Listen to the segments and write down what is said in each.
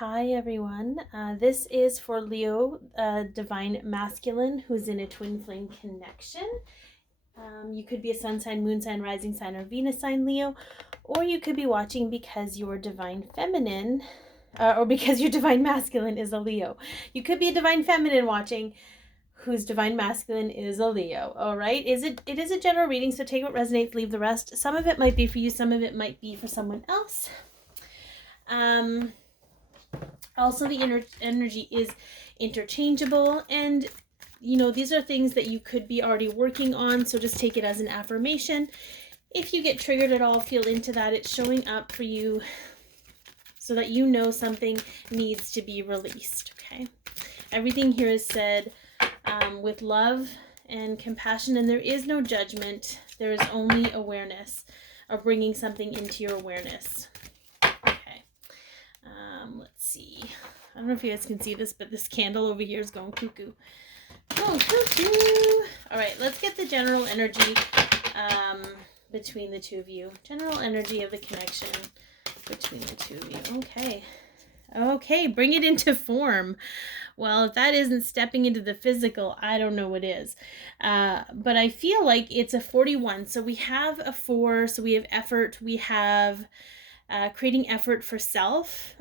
Hi everyone. This is for Leo, divine masculine, who's in a twin flame connection. You could be a sun sign, moon sign, rising sign, or Venus sign Leo, or you could be watching because your divine feminine, or because your divine masculine is a Leo. You could be a divine feminine watching whose divine masculine is a Leo. All right. It is a general reading, so take what resonates, leave the rest. Some of it might be for you, some of it might be for someone else. Also, the energy is interchangeable, and these are things that you could be already working on, so just take it as an affirmation. If you get triggered at all, feel into that. It's showing up for you so that you know something needs to be released. Okay, everything here is said with love and compassion, and there is no judgment. There is only awareness, or bringing something into your awareness. Let's see. I don't know if you guys can see this, but this candle over here is going cuckoo. Going cuckoo. All right, let's get the general energy between the two of you. General energy of the connection between the two of you. Okay, bring it into form. Well, if that isn't stepping into the physical, I don't know what is. But I feel like it's a 41. So we have a 4, so we have effort, we have creating effort for self,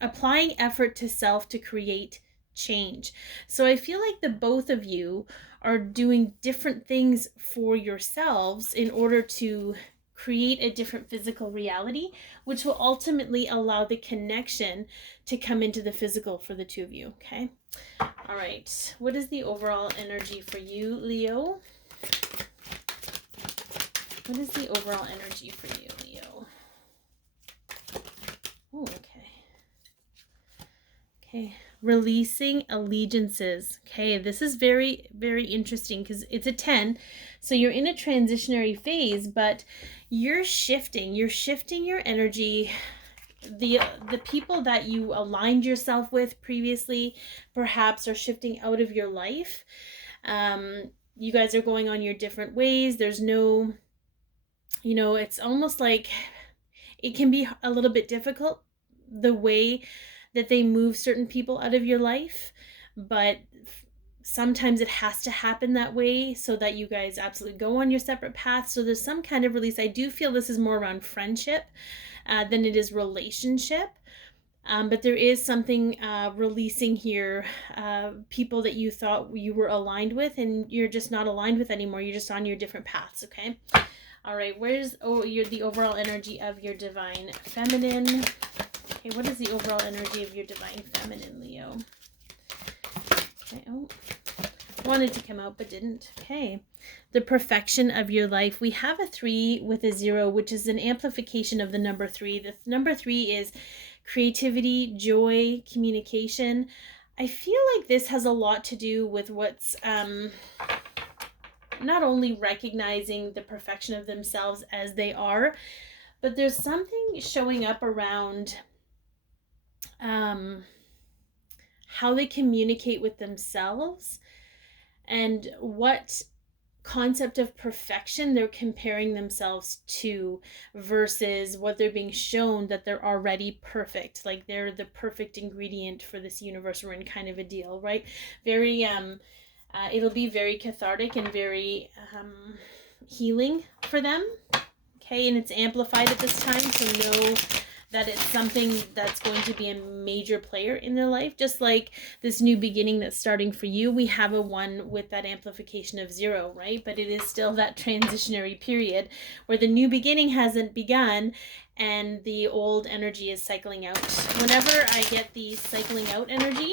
applying effort to self to create change. So I feel like the both of you are doing different things for yourselves in order to create a different physical reality, which will ultimately allow the connection to come into the physical for the two of you. Okay. All right. What is the overall energy for you, Leo? What is the overall energy for you, Leo? Oh, okay. Okay, releasing allegiances. Okay, this is very, very interesting because it's a 10. So you're in a transitionary phase, but you're shifting your energy. The people that you aligned yourself with previously perhaps are shifting out of your life. You guys are going on your different ways. There's no, it's almost like it can be a little bit difficult the way that they move certain people out of your life, but sometimes it has to happen that way so that you guys absolutely go on your separate paths. So there's some kind of release. I do feel this is more around friendship than it is relationship. But there is something releasing here, people that you thought you were aligned with and you're just not aligned with anymore. You're just on your different paths, okay? All right, where's the overall energy of your divine feminine? Okay, what is the overall energy of your divine feminine, Leo? Okay, wanted to come out but didn't. Okay, the perfection of your life. We have a 3 with a 0, which is an amplification of the number 3. The number 3 is creativity, joy, communication. I feel like this has a lot to do with what's not only recognizing the perfection of themselves as they are, but there's something showing up around how they communicate with themselves and what concept of perfection they're comparing themselves to versus what they're being shown that they're already perfect, like they're the perfect ingredient for this universe we're in, kind of a deal, right? Very it'll be very cathartic and very healing for them. Okay, and it's amplified at this time, so know that it's something that's going to be a major player in their life. Just like this new beginning that's starting for you, we have a 1 with that amplification of 0, right? But it is still that transitionary period where the new beginning hasn't begun and the old energy is cycling out. Whenever I get the cycling out energy,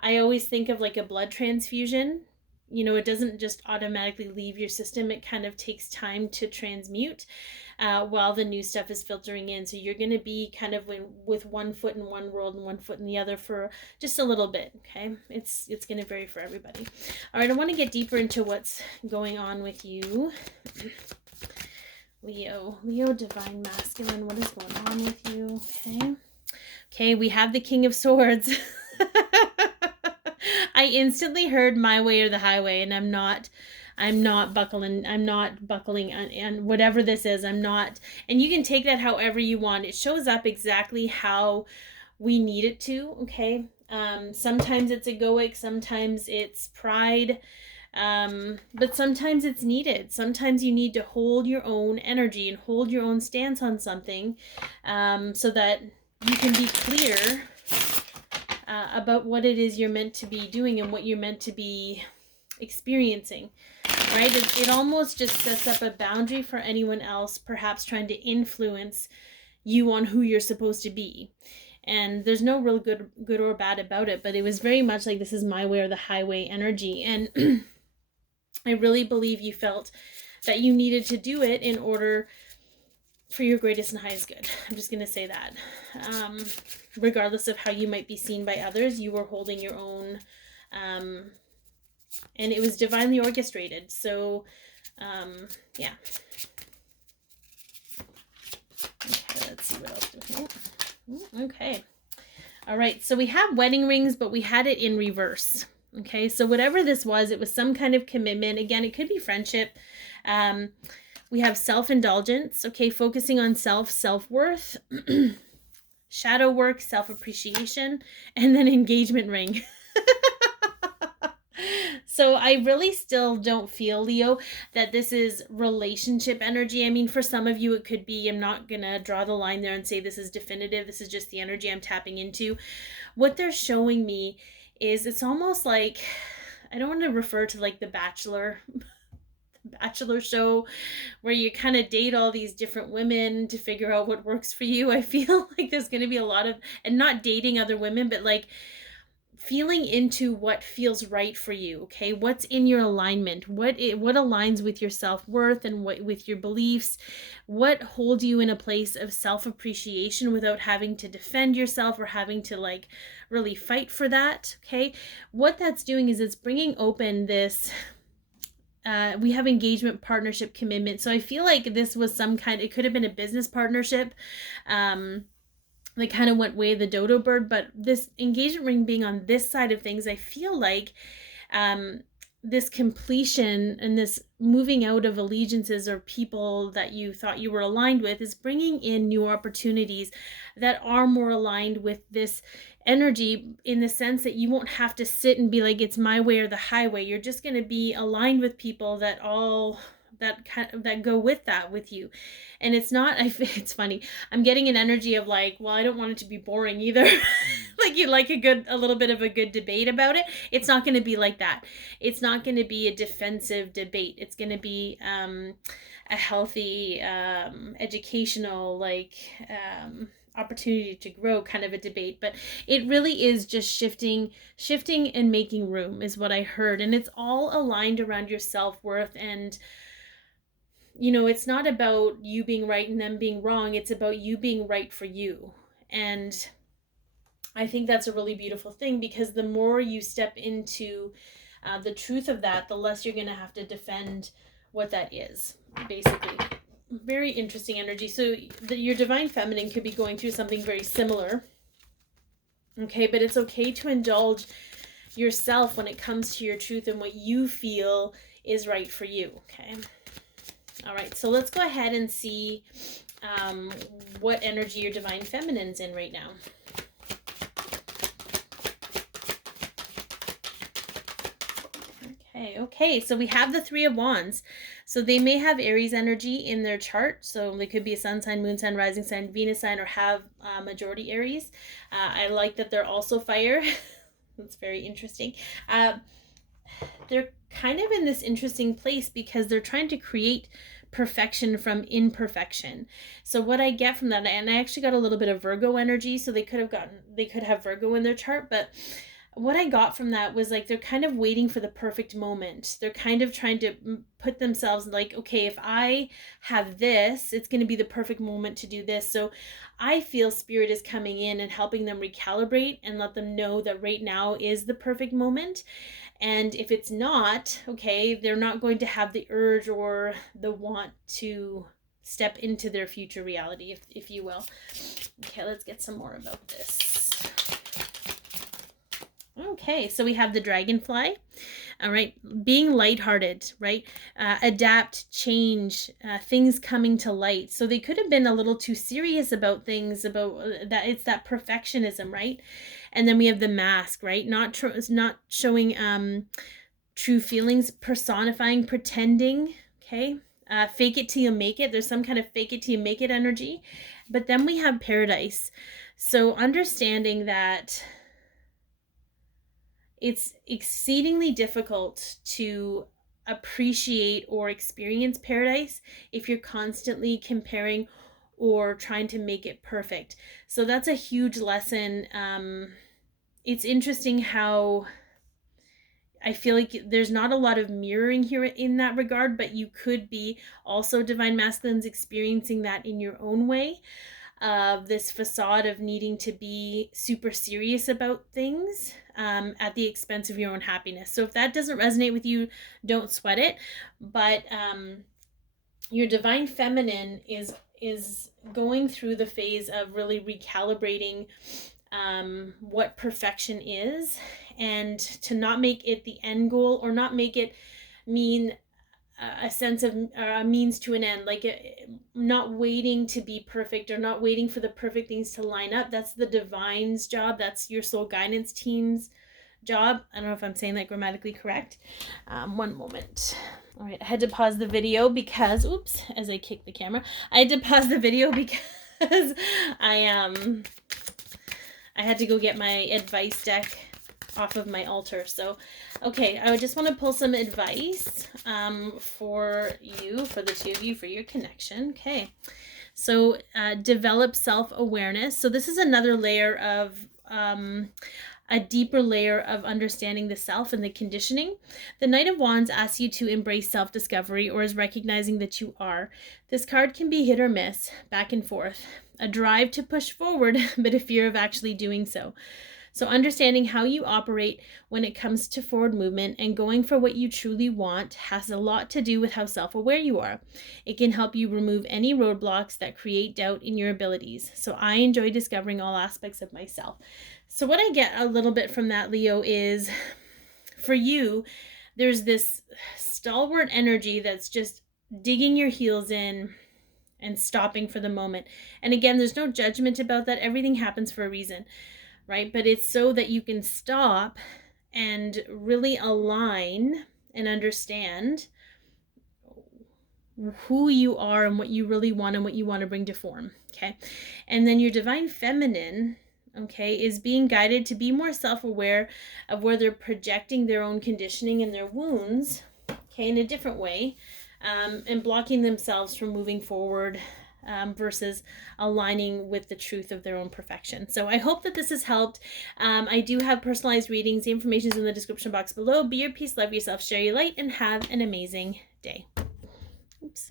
I always think of like a blood transfusion. It doesn't just automatically leave your system. It kind of takes time to transmute while the new stuff is filtering in. So you're going to be kind of with one foot in one world and one foot in the other for just a little bit. Okay, it's going to vary for everybody. All right, I want to get deeper into what's going on with you, Leo, divine masculine. What is going on with you? Okay, we have the King of Swords. I instantly heard my way or the highway, and I'm not I'm not buckling and whatever this is, I'm not. And you can take that however you want. It shows up exactly how we need it to, okay? Sometimes it's egoic, sometimes it's pride, but sometimes it's needed. Sometimes you need to hold your own energy and hold your own stance on something, so that you can be clear about what it is you're meant to be doing and what you're meant to be experiencing, right? It almost just sets up a boundary for anyone else perhaps trying to influence you on who you're supposed to be. And there's no real good or bad about it, but it was very much like, this is my way or the highway energy. And I really believe you felt that you needed to do it in order for your greatest and highest good. I'm just going to say that. Regardless of how you might be seen by others, you were holding your own, and it was divinely orchestrated. So, yeah. Okay, let's see what else do we have. Okay. All right, so we have wedding rings, but we had it in reverse. Okay, so whatever this was, it was some kind of commitment. Again, it could be friendship. We have self-indulgence, okay, focusing on self-worth, shadow work, self-appreciation, and then engagement ring. So I really still don't feel, Leo, that this is relationship energy. I mean, for some of you, it could be. I'm not going to draw the line there and say this is definitive. This is just the energy I'm tapping into. What they're showing me is it's almost like, I don't want to refer to like The Bachelor show where you kind of date all these different women to figure out what works for you. I feel like there's going to be a lot of, and not dating other women, but like feeling into what feels right for you, okay? What's in your alignment? What aligns with your self-worth and what with your beliefs? What holds you in a place of self-appreciation without having to defend yourself or having to like really fight for that, okay? What that's doing is it's bringing open this we have engagement, partnership, commitment. So I feel like this was some kind, it could have been a business partnership. They kind of went way the dodo bird, but this engagement ring being on this side of things, I feel like this completion and this moving out of allegiances or people that you thought you were aligned with is bringing in new opportunities that are more aligned with this energy, in the sense that you won't have to sit and be like, it's my way or the highway. You're just going to be aligned with people that go with that with you. And it's not, it's funny, I'm getting an energy of like, well, I don't want it to be boring either. Like you like a little bit of a good debate about it. It's not going to be like that. It's not going to be a defensive debate. It's going to be a healthy, educational, like opportunity to grow kind of a debate. But it really is just shifting and making room is what I heard. And it's all aligned around your self-worth. And you know, it's not about you being right and them being wrong. It's about you being right for you. And I think that's a really beautiful thing, because the more you step into the truth of that, the less you're going to have to defend what that is, basically. Very interesting energy. So your divine feminine could be going through something very similar. Okay, but it's okay to indulge yourself when it comes to your truth and what you feel is right for you. Okay. All right, so let's go ahead and see what energy your divine feminine's in right now. Okay, so we have the Three of Wands. So they may have Aries energy in their chart. So they could be a sun sign, moon sign, rising sign, Venus sign, or have majority Aries. I like that they're also fire. That's very interesting. They're kind of in this interesting place because they're trying to create perfection from imperfection. So what I get from that, and I actually got a little bit of Virgo energy, so they could have Virgo in their chart, but what I got from that was like, they're kind of waiting for the perfect moment. They're kind of trying to put themselves like, okay, if I have this, it's going to be the perfect moment to do this. So I feel Spirit is coming in and helping them recalibrate and let them know that right now is the perfect moment. And if it's not, okay, they're not going to have the urge or the want to step into their future reality, if you will. Okay, let's get some more about this. Okay, so we have the dragonfly. All right, being lighthearted, right? Adapt, change, things coming to light. So they could have been a little too serious about things, about that. It's that perfectionism, right? And then we have the mask, right? Not showing true feelings, personifying, pretending. Okay, fake it till you make it. There's some kind of fake it till you make it energy. But then we have paradise. So understanding that it's exceedingly difficult to appreciate or experience paradise if you're constantly comparing or trying to make it perfect. So that's a huge lesson. It's interesting how I feel like there's not a lot of mirroring here in that regard, but you could be also divine masculines experiencing that in your own way, of this facade of needing to be super serious about things at the expense of your own happiness. So if that doesn't resonate with you, don't sweat it. But your divine feminine is going through the phase of really recalibrating what perfection is, and to not make it the end goal, or not make it mean a sense of a means to an end, like not waiting to be perfect or not waiting for the perfect things to line up. That's the divine's job. That's your soul guidance team's job. I don't know if I'm saying that grammatically correct. One moment. All right, I had to pause the video because, oops, as I kicked the camera, I had to pause the video because I had to go get my advice deck off of my altar. So, okay, I just want to pull some advice for you, for the two of you, for your connection. Okay, so develop self-awareness. So this is another layer of a deeper layer of understanding the self and the conditioning. The Knight of Wands asks you to embrace self-discovery, or is recognizing that you are. This card can be hit or miss, back and forth. A drive to push forward, but a fear of actually doing so. So understanding how you operate when it comes to forward movement and going for what you truly want has a lot to do with how self-aware you are. It can help you remove any roadblocks that create doubt in your abilities. So I enjoy discovering all aspects of myself. So what I get a little bit from that, Leo, is for you, there's this stalwart energy that's just digging your heels in and stopping for the moment. And again, there's no judgment about that. Everything happens for a reason, right? But it's so that you can stop and really align and understand who you are and what you really want and what you want to bring to form. Okay. And then your divine feminine, okay, is being guided to be more self-aware of where they're projecting their own conditioning and their wounds, okay, in a different way, and blocking themselves from moving forward versus aligning with the truth of their own perfection. So I hope that this has helped. I do have personalized readings. The information is in the description box below. Be your peace, love yourself, share your light, and have an amazing day. Oops.